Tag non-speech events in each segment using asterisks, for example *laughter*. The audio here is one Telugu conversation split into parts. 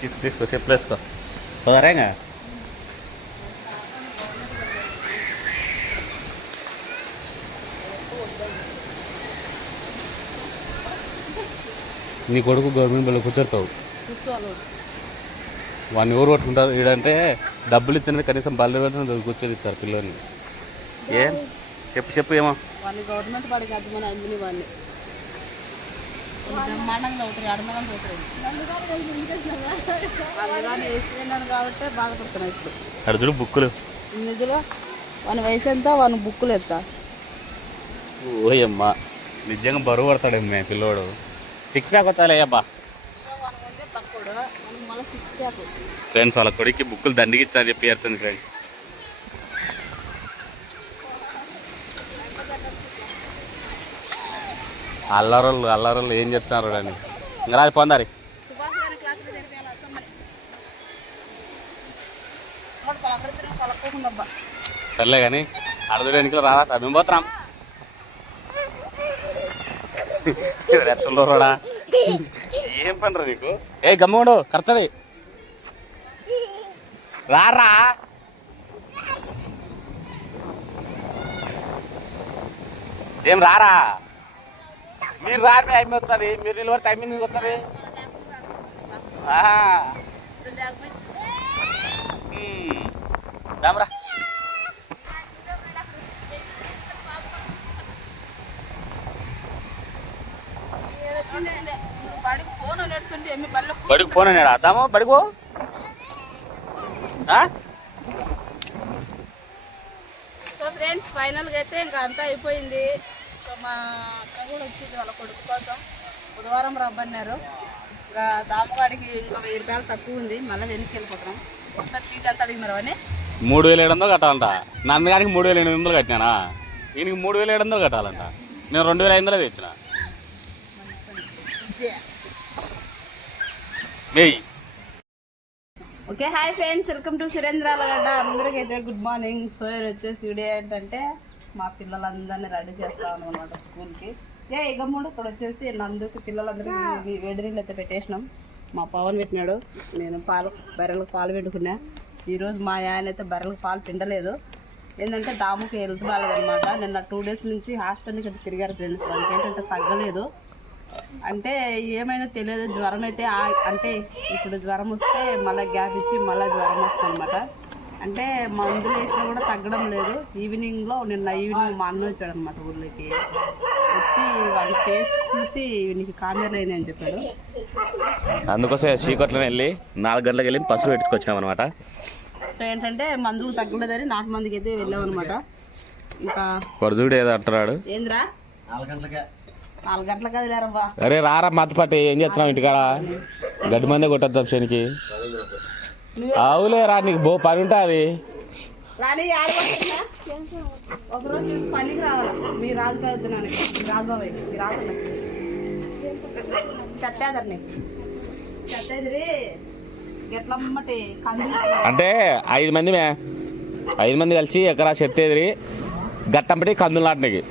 తీసుకో తీసుకో చెప్పులు వేసుకో కుదరేగా నీ కొడుకు గవర్నమెంట్ బిల్లు కూర్చోతావు వాడిని ఎవరు పట్టుకుంటారు ఈడంటే డబ్బులు ఇచ్చినది కనీసం బల్ల కూర్చొని ఇస్తారు పిల్లల్ని ఏం చెప్పు చెప్పు ఏమో గవర్నమెంట్ అందుకని వేస్తున్నాను కాబట్టి బాధపడుతున్నాయి ఇప్పుడు. అడుగుడు బుక్కులు. నిధులు వాని వయసు ఎంత వాని బుక్కులు ఎంత? ఓయమ్మా నిజంగా బరువు పడతాడేమ్మే పిల్లోడు. సిక్స్ ప్యాక్ వచ్చాలే అబ్బా. ఫ్రెండ్స్ వాళ్ళ కొడుక్కి బుక్కులు దండిగిచ్చా చెప్పి ఫ్రెండ్స్ అల్లరోళ్ళు అల్లరోళ్ళు ఏం చెప్తున్నారు అని ఇంకా రాజు పొందారి. సర్లే కానీ అడదుడానికి రాదా మేము పోతున్నాం. రెత్తల్లో రోడా? ఏం పనిరా నీకు? ఏ గమ్ముడు ఖర్చది రారా? ఏం రారా? మీరు రారు టైం వస్తుంది మీరు నిలబడి టైం ఎందుకు వస్తుంది రామరా. బడికి ఫోన్ నెడుతుంటే నేను అద్దామా బడికి పో. సో ఫ్రెండ్స్ ఫైనల్గా అయితే ఇంకా అంతా అయిపోయింది. సో మా కూడా వచ్చింది. వాళ్ళ కొడుకు కోసం బుధవారం రమ్మన్నారు. ఇంకా దామగాడికి ఇంకా వెయ్యి రూపాయలు తక్కువ ఉంది. మళ్ళీ వెనక్కి వెళ్ళిపోతాం. ఒకసారి ఫీజు ఎంత అడిగినారు అని మూడు వేల ఏడు వందలు కట్టాలంట. నందగానికి మూడు వేల ఎనిమిది వందలు కట్టినానా? ఈయనకి మూడు వేల ఏడు వందలు కట్టాలంట. నేను రెండు వేల ఐదు వందలు తెచ్చిన. వెయ్యి. Okay hi friends. Welcome to Surendralagadda అందరికైతే గుడ్ మార్నింగ్. సో వచ్చేసి వీడియో ఏంటంటే మా పిల్లలందరినీ రెడీ చేస్తాం అనమాట స్కూల్కి. ఏ ఇక్కడ వచ్చేసి నందుకు పిల్లలందరికీ వేడి నీళ్ళు అయితే పెట్టేసినాం. మా పవన్ పెట్టినాడు. నేను పాలు బర్రెలకు పాలు పెట్టుకున్నా. ఈరోజు మా ఆయన అయితే బర్రెలకు పాలు పిండలేదు ఏంటంటే దాముకి హెల్త్ బాగాలేదనమాట నిన్న టూ డేస్ నుంచి హాస్పిటల్కి అయితే తిరిగారు ఫ్రెండ్స్. వాళ్ళకి ఏంటంటే తగ్గలేదు. అంటే ఏమైనా తెలియదు. జ్వరం అయితే అంటే ఇప్పుడు జ్వరం వస్తే మళ్ళీ గ్యాప్ ఇచ్చి మళ్ళీ జ్వరం వస్తుంది అనమాట అంటే మందులు వేసినా కూడా తగ్గడం లేదు. ఈవినింగ్లో నిన్న ఈవినింగ్ మా అన్న వచ్చాడు అనమాట ఊర్లోకి. వచ్చి వాడి టేస్ట్ చూసి నీకు కామెర్లు అయినాయి అని చెప్పాడు. అందుకోసం చీకట్లోనే వెళ్ళి నాలుగు గంటలకు వెళ్ళి పసుపు పెట్టుకొచ్చినాం అనమాట సో ఏంటంటే మందులు తగ్గలేదని నాటు మందుకి అయితే వెళ్ళామన్నమాట. ఇంకా వరదుడు ఏదో అంటున్నాడు. ఏంద్రా? నాలుగు గంటలకు. అరే రారా మత్తపట్టి ఏం చేస్తున్నావు ఇంటికాడ? గడ్డి మందే కొట్టద్దాం శనికి. అవులే రా నీకు బో పని ఉంటుంది. రాని ఆడబడుతున్నా ఒకరోజు పనికి రావాలా? మీ రాజుబాబాయ్ రాజు చెత్తేదిరి అంటే ఐదు మంది మే. ఐదు మంది కలిసి ఎకరా చెత్తేదిరి గట్టంపటి కందులు నాటనికి.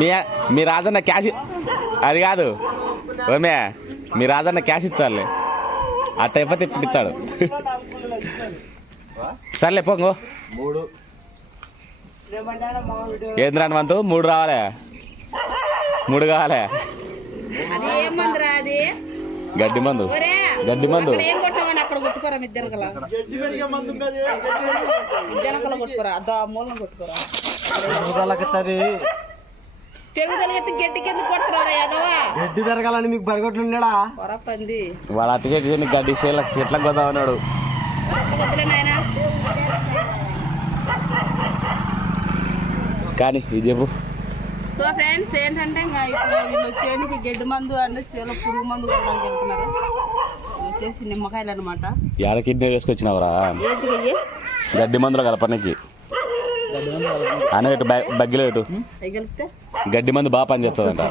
మీ మీ రాజన్న క్యాష్ అది కాదు. ఓమే మీ రాజన్న క్యాష్ ఇచ్చాలి. అట్ట అయిపోతే ఇప్పిస్తాడు సర్లే పోంగో. మూడు. ఏంద్రా వంతు మూడు రావాలి. మూడు కావాలి. గడ్డి మందు. గడ్డి మందు. అక్కడ ఏం కొట్టావని అక్కడ కొట్టుకోరా మీ జనకల జనకల కొట్టుకోరా? అదో ఆ మూలం కొట్టుకోరా పెరుగుదలకత్తది పెరుగుదల ఎత్తి గట్టి కింద కొడుతున్నారా యాదవా గడ్డి పెరగాలని మీకు బరగొట్లు ఉండడా పొర పంది వాడు అట్టుకే తీసుకుని గడ్డి చేల చెట్లకు పోదాం అన్నాడు వద్దులే నాయనా కానీ ఇది చెప్పు. సో ఫ్రెండ్స్ ఏంటంటే ఇంకా ఇప్పుడు వీళ్ళు చేనుకి గడ్డి మందు అంటే చేలో పురుగు మందు కొట్టడానికి వెళ్తున్నారు. వచ్చేసి నిమ్మకాయలు అనమాట ఏడ కిడ్నీ వేసుకొచ్చినావురా. గడ్డి మందులు ఇటు బ- బగ్గిలో ఇటు గడ్డి మందు బాగా పనిచేస్తుందంట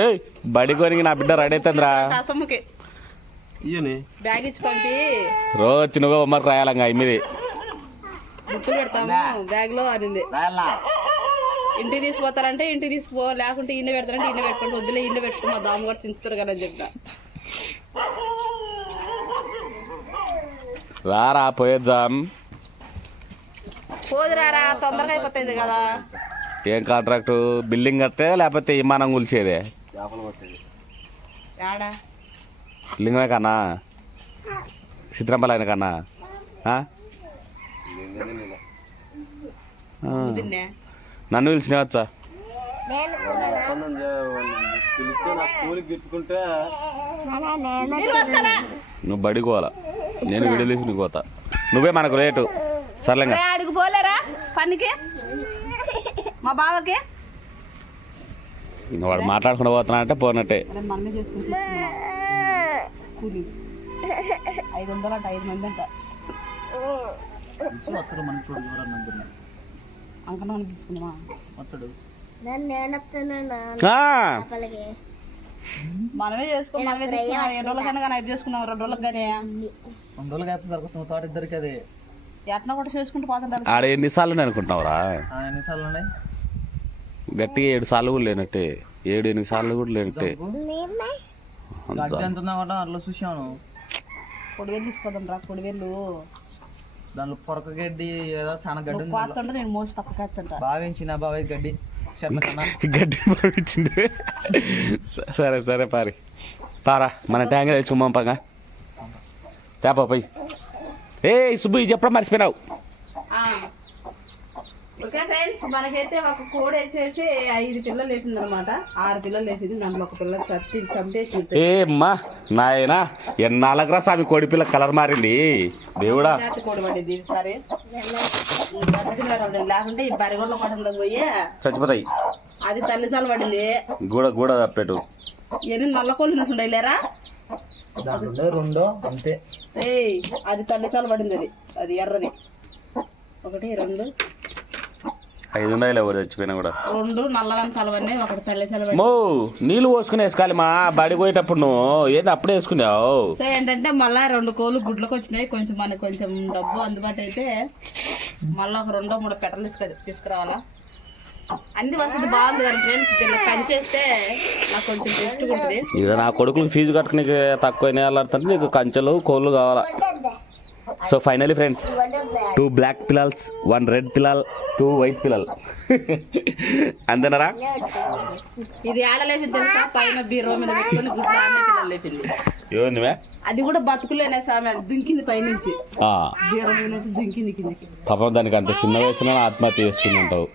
ఏయ్ బడి కొనికి నా బిడ్డ రెడీ అవుతుందిరా బ్యాగ్ ఇచ్చి పంపి. రోజు వచ్చి నువ్వే హోంవర్క్ రాయాలంగా ఇమ్మిది. బుక్కులు పెడతాము బ్యాగ్లో అనింది ఇంటికి తీసుకుపోతారంటే ఇంటికి తీసుకుపో లేకుంటే ఇన్ని పెడతారంటే ఇన్ని పెట్టుకోండి వద్దులే ఇన్ని పెట్టుకో మా దామ కూడా చించుతారు కదా అని చెప్పిన. రారా పోయేద్దాం పోదురారా తొందరగా అయిపోతుంది కదా. ఏం కాంట్రాక్టు బిల్డింగ్ కట్టే లేకపోతే విమానం కూల్చేదే? యాడా? లింగమే కన్నా? చిత్రంపల్లి కన్నా ఆ? ఆ. తిన్నే నన్ను పిలిచినవచ్చా పిలిస్తే నా స్కూల్కి తిప్పుకుంటే మీరు వస్తారా? నువ్వు బడికి పోవాలా? నేను విడుదల నీకు పోతా. నువ్వే మనకు రేటు. సర్లేంగా. రే, ఆడికి పోలేరా? పనికి? మా బావకి? వాడు మాట్లాడుకుంటూ పోతున్నా అంటే పోనట్టే. ఐదు వందలు అంట ఐదు మంది అంట. అంకనా తీసుకున్నామా ఆ, మనమే చేసుకో మనమే తీసుకున్నాం. రోజులకైనా కానీ చేసుకున్నాం రెండు రోజులకు కానీ. రెండు రోజులు కాకపోతే సరిపోతుంది తోట ఇద్దరికి అది. ఎట్లా కూడా చేసుకుంటూ పోతుంటారు ఆడ ఎన్నిసార్లు నేను అనుకుంటున్నావురా? ఎన్నిసార్లు ఉన్నాయి? గట్టిగా ఏడు సార్లు కూడా లేనట్టే. ఏడు ఎనిమిది సార్లు కూడా లేనట్టే. అట్లా చూసాను కొడివేలు తీసుకోదాం రా కొడివేలు. దాంట్లో పొరక గడ్డి ఏదో చాలా గడ్డి ఉంది పాతుంటే నేను మోసి పక్కకి వచ్చంట భావించిన బాబాయ్ గడ్డి? *laughs* గడ్డి పంపించింది సరే సరే పారి. పారా మన ట్యాంక్ తెచ్చుకోమం పగా తేపా పోయి. ఏ సుబ్బు ఇది చెప్పడం మర్చిపోయినావు. మనకైతే ఒక కోడి వచ్చేసి ఐదు పిల్లలు వేసింది అనమాట ఆరు పిల్లలు వేసింది దాంట్లో ఒక పిల్ల చట్టి చంపేసింది. ఏ అమ్మా నాయనా ఎన్నాళ్ళకరా స్వామి కోడి పిల్ల కలర్ మారింది? దేవుడా. కోడి పడింది ఈసారి. లేకుంటే ఈ బరిగొండ పడంలో పోయి చచ్చిపోతాయి. అది తల్లిసాలు పడింది. గూడ గూడ తప్పెట్టు ఎన్ని నల్ల కోళ్ళు ఉంటుండే లేరా? దాంట్లో రెండో అంతే. ఏయ్ అది తల్లిసాలు పడింది అది. అది ఎర్రది. ఒకటి రెండు ఐదు ఉన్నాయి ఎవరు చచ్చిపోయినా కూడా. రెండు నల్లదాని సలవన్నీ ఒకటి తల్లిసాలు పడింది మో నీళ్ళు పోసుకుని వేసుకోవాలి మా బడి పోయేటప్పుడు నువ్వు. ఏది అప్పుడే వేసుకున్నావు? సో ఏంటంటే మళ్ళా రెండు కోళ్ళు గుడ్లకు వచ్చినాయి. కొంచెం మనకి కొంచెం డబ్బు అందుబాటు అయితే మళ్ళీ ఒక రెండో మూడో పెట్టలు తీసుకు తీసుకురావాలా? అన్ని వసతి బాగుంది కదా ఫ్రెండ్స్. దీన్ని కంచేస్తే నాకు కొంచెం బెస్ట్గా ఉంటుంది. ఇక నా కొడుకులకు ఫీజు కట్టుకునే తక్కువ వెళ్ళాడుతుంటే నీకు కంచెలు కోళ్ళు కావాలా? So finally friends two black పిల్లల్స్ one red పిల్లల్ టూ వైట్ పిల్లల్ అంతేనరా? ఇది ఆడలేపింది తెలుసా? పైన బీరో మీద పెట్టుకొని గుడ్లు ఆనే పిల్లలు లేపింది ఏముందిమే అది కూడా బతుకులేనే సామె దుంకింది పైనుంచి. దుంకింది కిందికి. పాపం దానికి అంత చిన్న వయసులో ఆత్మహత్య చేసుకుని ఉంటావు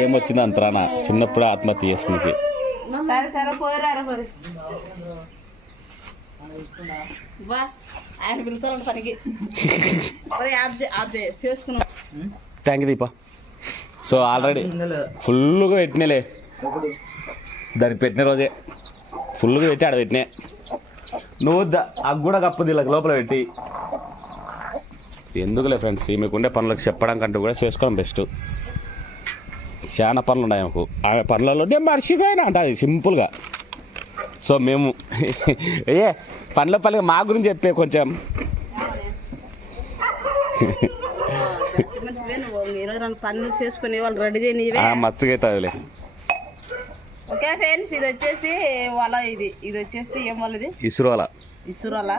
ఏమొచ్చింది అంతరానా? చిన్నప్పుడు ఆత్మహత్య చేసుకునికి సరే సరే ఆయన పిలుస్తాను పనికి. చేసుకున్నాం. Thank you Deepa. So already ఫుల్గా పెట్టినలే. దానికి పెట్టిన రోజే. ఫుల్గా పెట్టి ఆడ పెట్టినా. నువ్వు ద అగ్గు కూడా ఇలా లోపల పెట్టి. ఎందుకులే ఫ్రెండ్స్ ఈమెకుండే పనులకు చెప్పడం కంటే కూడా చేసుకోవడం బెస్ట్ చాలా పనులు ఉన్నాయి ఆమెకు ఆ పనులలో నేను మర్చిపోయినా అంట అది సింపుల్గా సో మేము ఏ పనుల పనులు మా గురించి చెప్పే కొంచెం. పనులు చేసుకుని వాళ్ళు రెడీ చేయనివే ఆ మత్తుగా అవుతుందిలే ఓకే ఫ్రెండ్స్ ఇది వచ్చేసి వాళ్ళ ఇది. ఇది వచ్చేసి ఏం వాళ్ళది ఇసురోల ఇసురల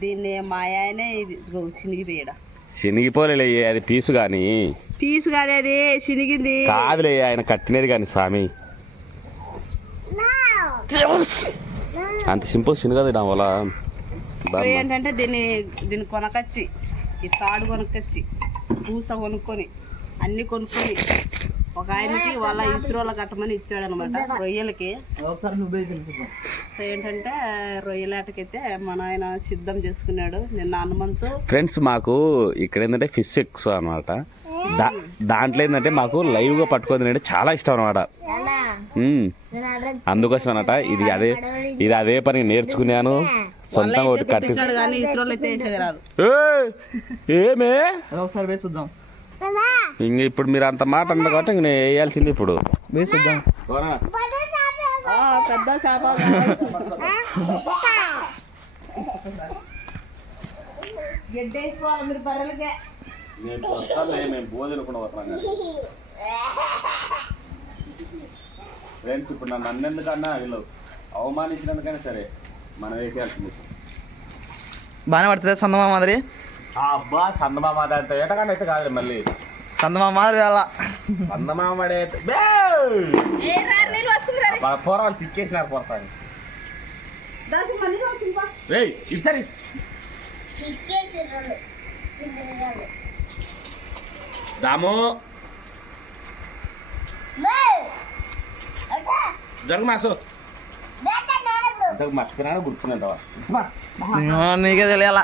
దీన్ని మా ఆయనే ఇది చినిగిపోయాడ. శనిగిపోలే అది పీసు కానీ. పీసు కాదు అది చినిగింది. కాదులే ఆయన కట్టినది కానీ స్వామి. అంత సింపుల్ శనిగదు నా వల్ల సో ఏంటంటే దీన్ని దీన్ని కొనకచ్చి ఈ తాడు కొనుక్కొచ్చి పూస కొనుక్కొని అన్ని కొనుక్కొని ఒక ఆయనకి వాళ్ళ ఇసురోల కట్టమని ఇచ్చాడు అనమాట రొయ్యలకి సో ఏంటంటే రొయ్యలాటకైతే మా నాయన సిద్ధం చేసుకున్నాడు నిన్న హనుమంతు. ఫ్రెండ్స్ మాకు ఇక్కడ ఏంటంటే ఫిష్ ఎక్కువ అనమాట దా దాంట్లో ఏంటంటే మాకు లైవ్గా పట్టుకొని తినంటే చాలా ఇష్టం అనమాట అందుకోసం అనమాట ఇది అదే ఇది అదే పని నేర్చుకున్నాను. సొంతంగా ఒకటి కట్టి! ఏమే? ఒకసారి వేసి చూద్దాం. ఇంక ఇప్పుడు మీరు అంత మాట అన్నారు కాబట్టి ఇంక నేను వేయాల్సింది ఇప్పుడు. పెద్ద చేప గడ్డేసుకోవాలి మీరు బర్రెలకే మేము భోజనం కూడా ఫ్రెండ్స్ ఇప్పుడు నన్ను అన్నెందుకన్నా వీళ్ళు అవమానించినందుకైనా సరే మనం వేసేయాల్సింది బాగానే పడుతుంది సందమా మాదిరి? ఆ అబ్బా సందమామ అంటే ఏటగానే అయితే కాదు మళ్ళీ. సందమా మాదిరి వేళ సందమామడే అయితే ఏ రా నీళ్ళు వస్తుంది పోరాలు సిక్కేసినారు పోరాని దాసి మళ్ళీ వస్తుంది బా రేయ్ ఇసరి దాము జరుగు మాసు ఇంతకు మర్చిపోయినా గుర్తున్నంటవా నీకే తెలియాల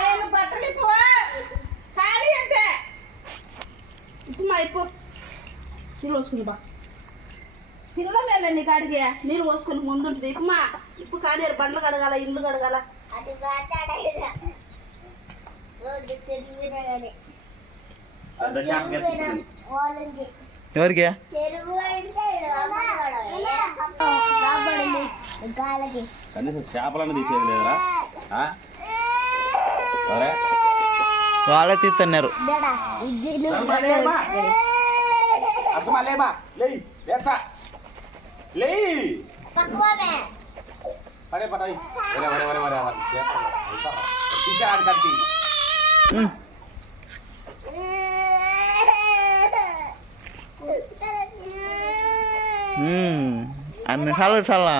నేను బట్టలు ఇప్పువా ఖాళీ అంటే ఇప్పుడు మా ఇప్పు నీళ్ళు పోసుకుని బా పిల్లల మేలే నీ కాడికి నీళ్ళు పోసుకుని ముందుంటుంది ఇప్పుడు మా ఇప్పుడు కాడి బండ్లు కడగాల ఇల్లు కడగాల ఎవరికి? కనీసం చేపలను తీసేది లేదురా. వాళ్ళే తీస్తున్నారు లేయ్ పడే పడే. వరే వరే వరే వరే కట్టి. అన్ని సార్లు చాలా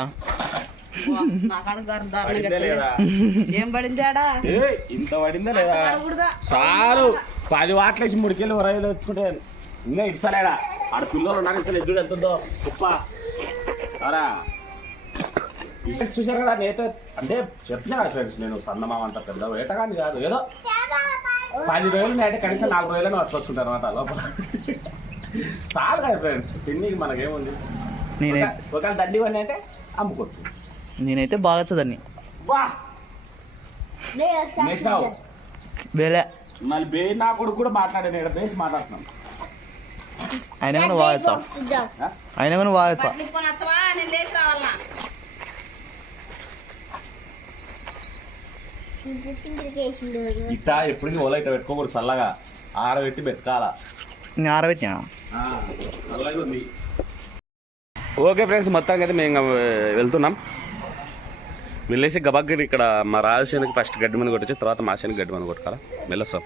ఏం పడింది ఆడా? ఏయ్, ఇంత పడిందా లేదా? చాలు. పది వాట్లేసి ముడికెళ్ళి వరయలు వేసుకుంటే ఇంకా ఇస్తాలేడా ఆడ పిల్లలు నాకు ఇస్తలేదు చూడు ఎంత ఉందో. చూసారు కదా నేత అంటే చెప్పినా కదా ఫ్రెండ్స్ నేను సన్నమామ అంత పెద్ద వేటగాని కాదు ఏదో పది రోజులు నేటే కనీసం నాలుగు రోజులైనా వచ్చుకుంటారు తర్వాత లోపల. చాలు కదా ఫ్రెండ్స్ తిండికి మనకేముంది? నేనే ఒక- ఒకవేళ దండి వన్నీ అంటే అమ్ముకోవచ్చు. నేనైతే బాగా నేసినావు వేలే. మళ్ళీ బే నా కొడుకు కూడా మాట్లాడే నేను బేసి మాట్లాడుతున్నాను. అయినా కూడా వాడచ్చా ఆ? అయినా కూడా వాడచ్చా ఇట్ట ఎప్పటికీ ఓలైతే పెట్టుకోకూడదు చల్లగా ఆరబెట్టి పెట్టుకోవాలా నేను ఆరబెట్టినా? చల్లగా ఉంది. ఓకే ఫ్రెండ్స్ మొత్తానికి అయితే మేము వెళ్తున్నాం. వెళ్ళేసి గబగ్గరి ఇక్కడ మా రాజశేనికి ఫస్ట్ గడ్డి మీద కొట్టేసి తర్వాత మా శనికి గడ్డి మీద కొట్టుకోవాలా? వెళ్ళొస్తాం.